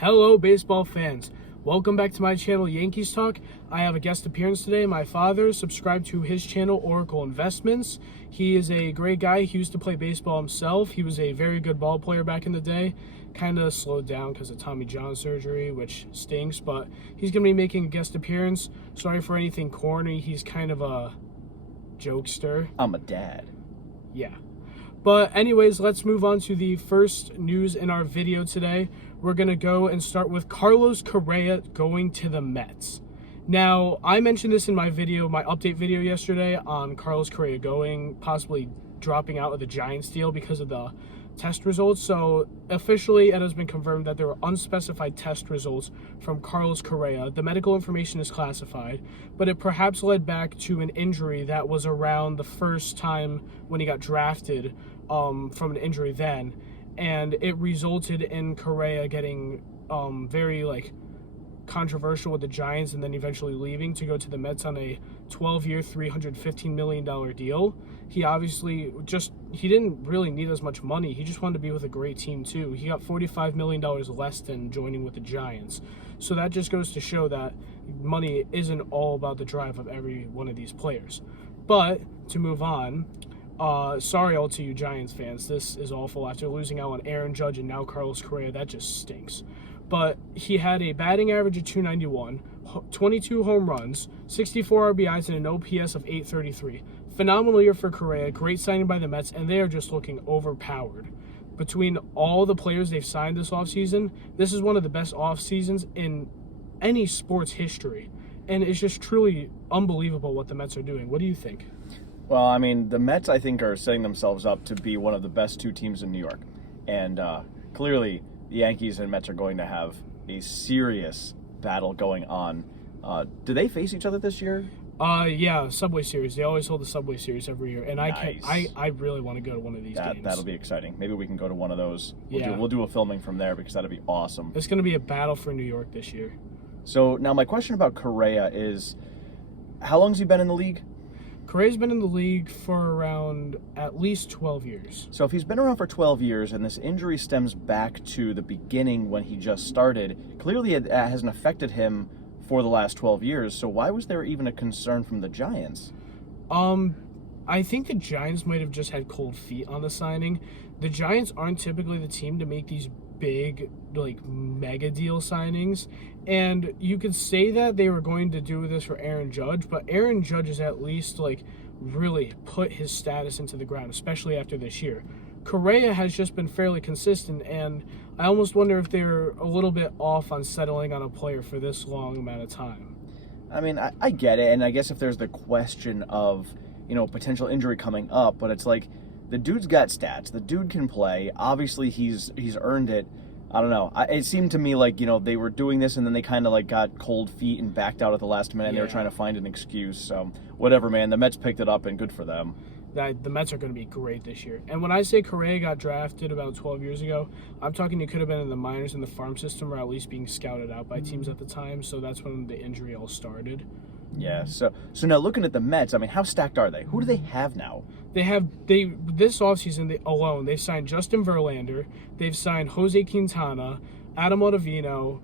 Hello, baseball fans. Welcome back to my channel, Yankees Talk. I have a guest appearance today. My father subscribed to his channel, Oracle Investments. He is a great guy. He used to play baseball himself. He was a very good ball player back in the day. Kind of slowed down because of Tommy John surgery, which stinks, but he's going to be making a guest appearance. Sorry for anything corny. He's kind of a jokester. I'm a dad. Yeah. But anyways, let's move on to the first news in our video today. We're going to go and start with Carlos Correa going to the Mets. Now, I mentioned this in my video, my update video yesterday on Carlos Correa possibly dropping out of the Giants deal because of the test results. So officially, it has been confirmed that there were unspecified test results from Carlos Correa. The medical information is classified, but it perhaps led back to an injury that was around the first time when he got drafted from an injury then. And it resulted in Correa getting very controversial with the Giants and then eventually leaving to go to the Mets on a 12-year, $315 million deal. He obviously he didn't really need as much money. He just wanted to be with a great team too. He got $45 million less than joining with the Giants. So that just goes to show that money isn't all about the drive of every one of these players. But to move on, sorry all to you Giants fans. This is awful. After losing out on Aaron Judge and now Carlos Correa, that just stinks. But he had a batting average of .291, 22 home runs, 64 RBIs, and an OPS of .833. Phenomenal year for Correa, great signing by the Mets, and they are just looking overpowered. Between all the players they've signed this offseason, this is one of the best offseasons in any sports history. And it's just truly unbelievable what the Mets are doing. What do you think? Well, I mean, the Mets, I think, are setting themselves up to be one of the best two teams in New York. And clearly, the Yankees and Mets are going to have a serious battle going on. Do they face each other this year? Yeah, Subway Series. They always hold the Subway Series every year, and nice. I really want to go to one of these games. That'll be exciting. Maybe we can go to one of those. Yeah. We'll do a filming from there because that'll be awesome. It's going to be a battle for New York this year. So now my question about Correa is, how long has he been in the league? Correa's been in the league for around at least 12 years. So if he's been around for 12 years and this injury stems back to the beginning when he just started, clearly it hasn't affected him for the last 12 years. So why was there even a concern from the Giants? I think the Giants might have just had cold feet on the signing. The Giants aren't typically the team to make these big, mega deal signings. And you could say that they were going to do this for Aaron Judge, but Aaron Judge has at least, really put his status into the ground, especially after this year. Correa has just been fairly consistent, and I almost wonder if they're a little bit off on settling on a player for this long amount of time. I mean, I get it, and I guess if there's the question of, potential injury coming up, but it's like, the dude's got stats. The dude can play. Obviously, he's earned it. I don't know. It seemed to me like, they were doing this and then they kind of got cold feet and backed out at the last minute and they were trying to find an excuse. So, whatever, man. The Mets picked it up and good for them. The Mets are going to be great this year. And when I say Correa got drafted about 12 years ago, I'm talking he could have been in the minors in the farm system or at least being scouted out by teams at the time. So that's when the injury all started. Yeah, so now looking at the Mets, I mean, how stacked are they? Who do they have now? This offseason alone, they've signed Justin Verlander, they've signed Jose Quintana, Adam Ottavino,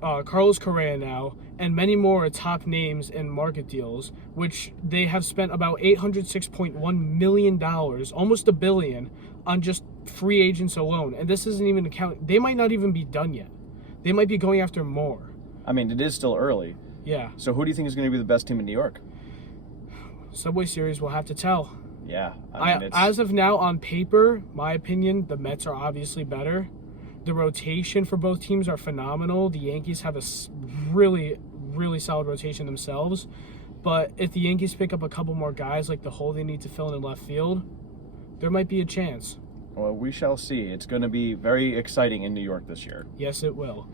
Carlos Correa now, and many more top names in market deals, which they have spent about $806.1 million, almost $1 billion, on just free agents alone. And this isn't even account. They might not even be done yet. They might be going after more. I mean, it is still early. Yeah. So who do you think is going to be the best team in New York? Subway Series will have to tell. Yeah. As of now, on paper, my opinion, the Mets are obviously better. The rotation for both teams are phenomenal. The Yankees have a really, really solid rotation themselves. But if the Yankees pick up a couple more guys, like the hole they need to fill in left field, there might be a chance. Well, we shall see. It's going to be very exciting in New York this year. Yes, it will.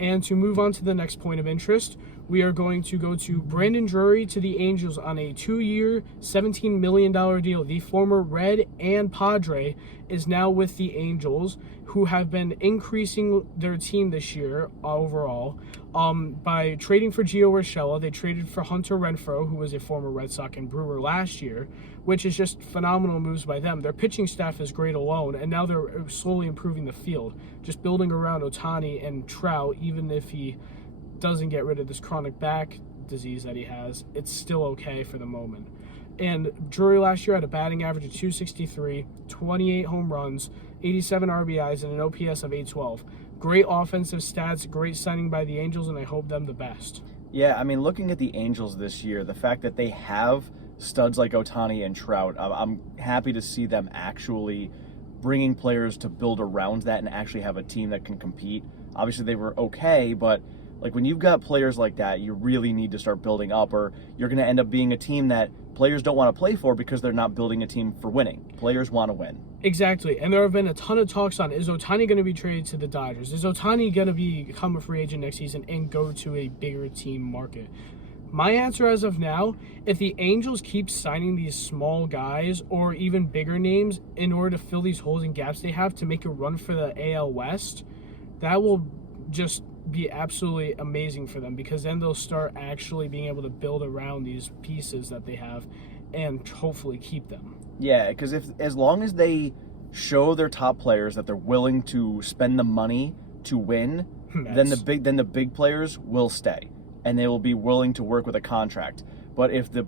And to move on to the next point of interest, We are going to go to Brandon Drury to the Angels on a 2-year, $17 million deal. The former Red and Padre is now with the Angels, who have been increasing their team this year overall by trading for Gio Urshela. They traded for Hunter Renfroe, who was a former Red Sox and Brewer last year, which is just phenomenal moves by them. Their pitching staff is great alone, and now they're slowly improving the field, just building around Ohtani and Trout. Even if he doesn't get rid of this chronic back disease that he has, it's still okay for the moment. And Drury last year had a batting average of 263, 28 home runs, 87 RBIs, and an OPS of 812. Great offensive stats, great signing by the Angels, and I hope them the best. Yeah, I mean, looking at the Angels this year, the fact that they have studs like Ohtani and Trout, I'm happy to see them actually bringing players to build around that and actually have a team that can compete. Obviously, they were okay, but like when you've got players like that, you really need to start building up, or you're going to end up being a team that players don't want to play for because they're not building a team for winning. Players want to win. Exactly. And there have been a ton of talks on, is Ohtani going to be traded to the Dodgers? Is Ohtani going to become a free agent next season and go to a bigger team market? My answer as of now, if the Angels keep signing these small guys or even bigger names in order to fill these holes and gaps they have to make a run for the AL West, that will just be absolutely amazing for them, because then they'll start actually being able to build around these pieces that they have and hopefully keep them. Yeah, because as long as they show their top players that they're willing to spend the money to win, then the big players will stay and they will be willing to work with a contract. But if the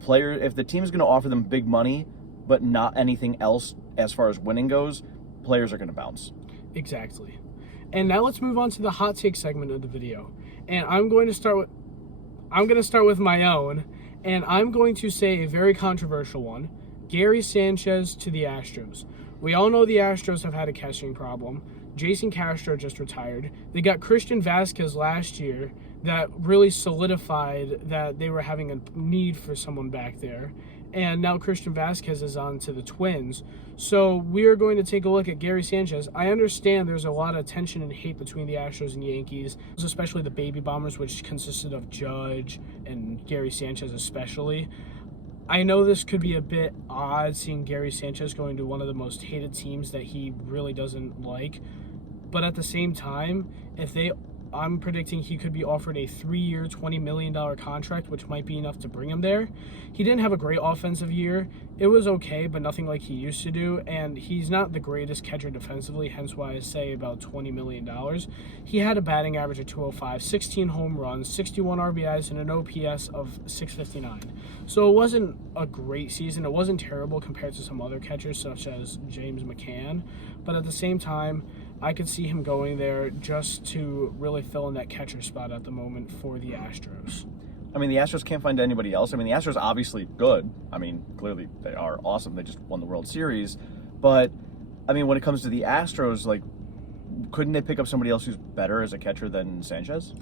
team is going to offer them big money but not anything else as far as winning goes, players are going to bounce. Exactly. And now let's move on to the hot take segment of the video. And I'm going to start with my own, and I'm going to say a very controversial one. Gary Sanchez to the Astros. We all know the Astros have had a catching problem. Jason Castro just retired. They got Christian Vasquez last year that really solidified that they were having a need for someone back there. And now Christian Vasquez is on to the Twins. So we are going to take a look at Gary Sanchez. I understand there's a lot of tension and hate between the Astros and Yankees, especially the Baby Bombers, which consisted of Judge and Gary Sanchez especially. I know this could be a bit odd seeing Gary Sanchez going to one of the most hated teams that he really doesn't like. But at the same time, I'm predicting he could be offered a 3-year, $20 million contract, which might be enough to bring him there. He didn't have a great offensive year. It was okay, but nothing like he used to do, and he's not the greatest catcher defensively, hence why I say about $20 million. He had a batting average of 205, 16 home runs, 61 RBIs, and an OPS of 659. So it wasn't a great season. It wasn't terrible compared to some other catchers, such as James McCann, but at the same time, I could see him going there just to really fill in that catcher spot at the moment for the Astros. I mean, the Astros can't find anybody else. I mean, the Astros are obviously good. I mean, clearly they are awesome. They just won the World Series. But, I mean, when it comes to the Astros, like, couldn't they pick up somebody else who's better as a catcher than Sanchez?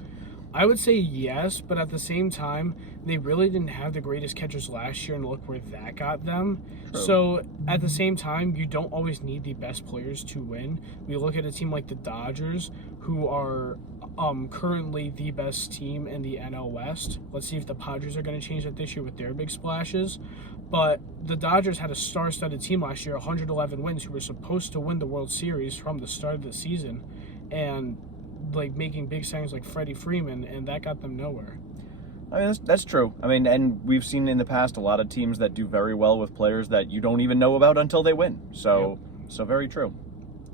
I would say yes, but at the same time, they really didn't have the greatest catchers last year, and look where that got them. True. So at the same time, you don't always need the best players to win. We look at a team like the Dodgers, who are currently the best team in the NL West. Let's see if the Padres are going to change that this year with their big splashes. But the Dodgers had a star-studded team last year, 111 wins, who were supposed to win the World Series from the start of the season, and like making big signings like Freddie Freeman, and that got them nowhere. I mean, that's true. I mean, and we've seen in the past a lot of teams that do very well with players that you don't even know about until they win. So, yep. So very true.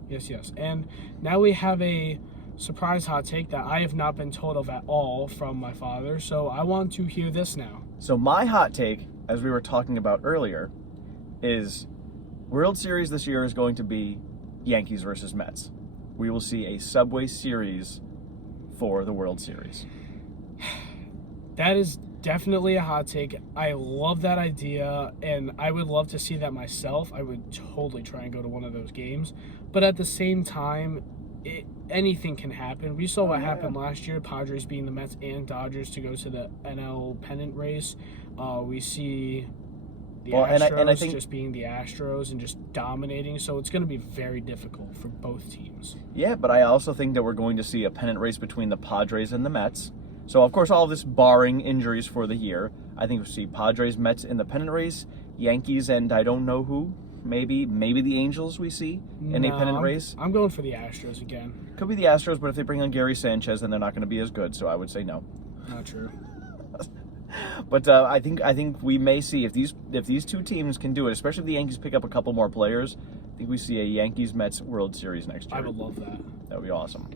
Yes. And now we have a surprise hot take that I have not been told of at all from my father, so I want to hear this now. So my hot take, as we were talking about earlier, is World Series this year is going to be Yankees versus Mets. We will see a Subway Series for the World Series. That is definitely a hot take. I love that idea, and I would love to see that myself. I would totally try and go to one of those games. But at the same time, anything can happen. We saw what happened last year, Padres beating the Mets and Dodgers to go to the NL pennant race. We see the Astros and I think, just being the Astros and just dominating, so it's going to be very difficult for both teams. Yeah, but I also think that we're going to see a pennant race between the Padres and the Mets. So, of course, all of this barring injuries for the year. I think we'll see Padres, Mets in the pennant race, Yankees, and I don't know who. Maybe the Angels we see in a pennant race. I'm going for the Astros again. Could be the Astros, but if they bring on Gary Sanchez, then they're not going to be as good. So I would say no. Not true. But I think we may see if these two teams can do it, especially if the Yankees pick up a couple more players. I think we see a Yankees-Mets World Series next year. I would love that. That would be awesome.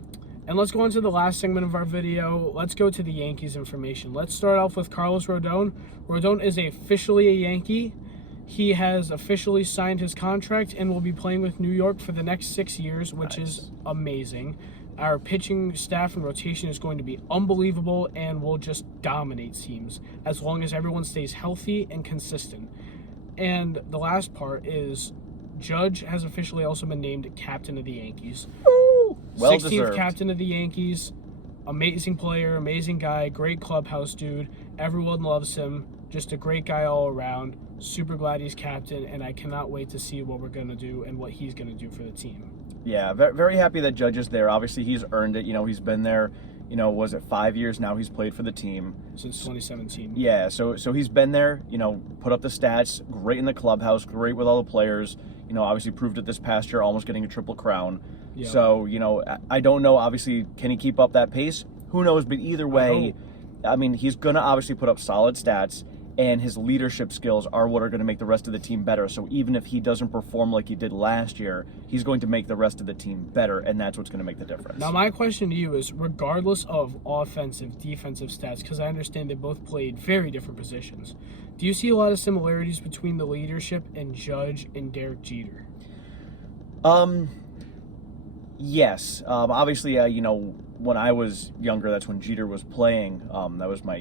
And let's go on to the last segment of our video. Let's go to the Yankees information. Let's start off with Carlos Rodon. Rodon is officially a Yankee. He has officially signed his contract and will be playing with New York for the next 6 years, which is amazing. Our pitching staff and rotation is going to be unbelievable and will just dominate teams as long as everyone stays healthy and consistent. And the last part is Judge has officially also been named captain of the Yankees. Well 16th deserved. captain of the Yankees. Amazing player, amazing guy, great clubhouse dude. Everyone loves him. Just a great guy all around. Super glad he's captain, and I cannot wait to see what we're going to do and what he's going to do for the team. Yeah, very happy that Judge is there. Obviously, he's earned it. He's been there, was it 5 years now he's played for the team? Since 2017. Yeah, so he's been there, put up the stats, great in the clubhouse, great with all the players. Obviously proved it this past year, almost getting a triple crown. Yeah. So, I don't know, obviously, can he keep up that pace? Who knows, but either way, he's going to obviously put up solid stats, and his leadership skills are what are going to make the rest of the team better. So even if he doesn't perform like he did last year, he's going to make the rest of the team better, and that's what's going to make the difference. Now, my question to you is, regardless of offensive, defensive stats, because I understand they both played very different positions, do you see a lot of similarities between the leadership and Judge and Derek Jeter? Yes. Obviously, when I was younger, that's when Jeter was playing. That was my,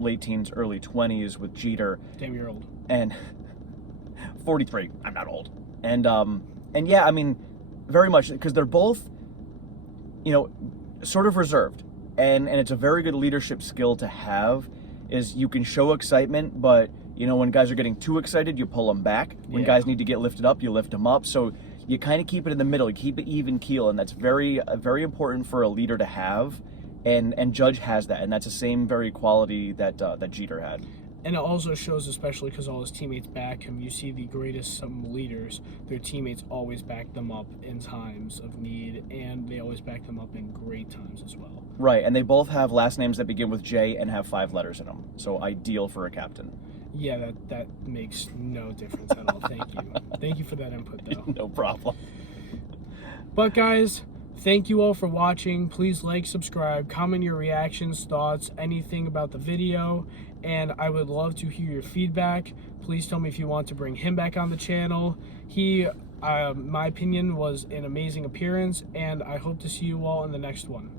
late teens, early 20s with Jeter. Damn, you're old. And 43. I'm not old. And yeah, very much, because they're both, sort of reserved. And it's a very good leadership skill to have, is you can show excitement, but, when guys are getting too excited, you pull them back. When guys need to get lifted up, you lift them up. So you kind of keep it in the middle. You keep it even keel, and that's very, very important for a leader to have. And Judge has that, and that's the same very quality that Jeter had. And it also shows, especially because all his teammates back him, you see the greatest leaders, their teammates always back them up in times of need, and they always back them up in great times as well. Right, and they both have last names that begin with J and have 5 letters in them, so ideal for a captain. Yeah, that makes no difference at all. Thank you. Thank you for that input, though. No problem. But guys, thank you all for watching. Please like, subscribe, comment your reactions, thoughts, anything about the video, and I would love to hear your feedback. Please tell me if you want to bring him back on the channel. He, my opinion, was an amazing appearance, and I hope to see you all in the next one.